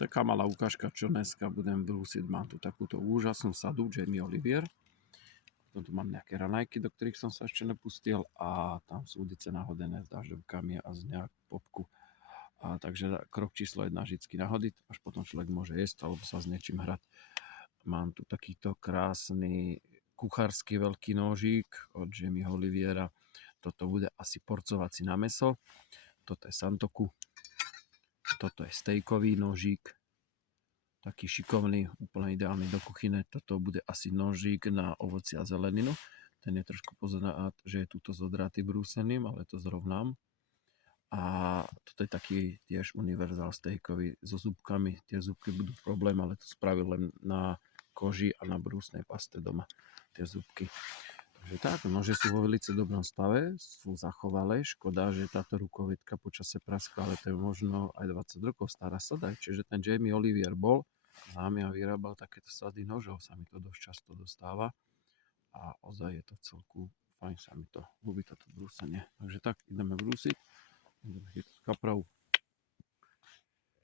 Taká malá ukážka, čo dneska budem brúsiť. Mám tu takúto úžasnú sadu Jamie Oliver. Potom tu mám nejaké ranajky, do ktorých som sa ešte nepustil a tam sú udice nahodené s dažďovkami a z nejak popku. Takže krok číslo 1 vždycky nahodiť, až potom človek môže jesť alebo sa s niečím hrať. Mám tu takýto krásny kuchársky veľký nožík od Jamie Olivera. Toto bude asi porcovací na mäso. Toto je santoku. Toto je stejkový nožík. Taký šikovný, úplne ideálny do kuchyne. Toto bude asi nožík na ovoci a zeleninu. Ten je trošku pozerať, že je túto zodratý brúseným, ale to zrovnám. A toto je taký tiež univerzál stejkový so zúbkami. Tie zúbky budú problém, ale to spravil len na koži a na brúsnej paste doma. Tie zúbky. Takže tak, nože sú vo veľmi dobrom stave, sú zachovalé. Škoda, že táto rukovitka počase praskla, ale to je možno aj 20 rokov stará sada. Čiže ten Jamie Oliver bol známy a vyrábal takéto sady nožov. Sa mi to dosť často dostáva. A ozaj je to celku fajn, sa mi to ľúbi toto brúsenie. Takže tak, ideme brúsiť. Ideme chytať kapravu.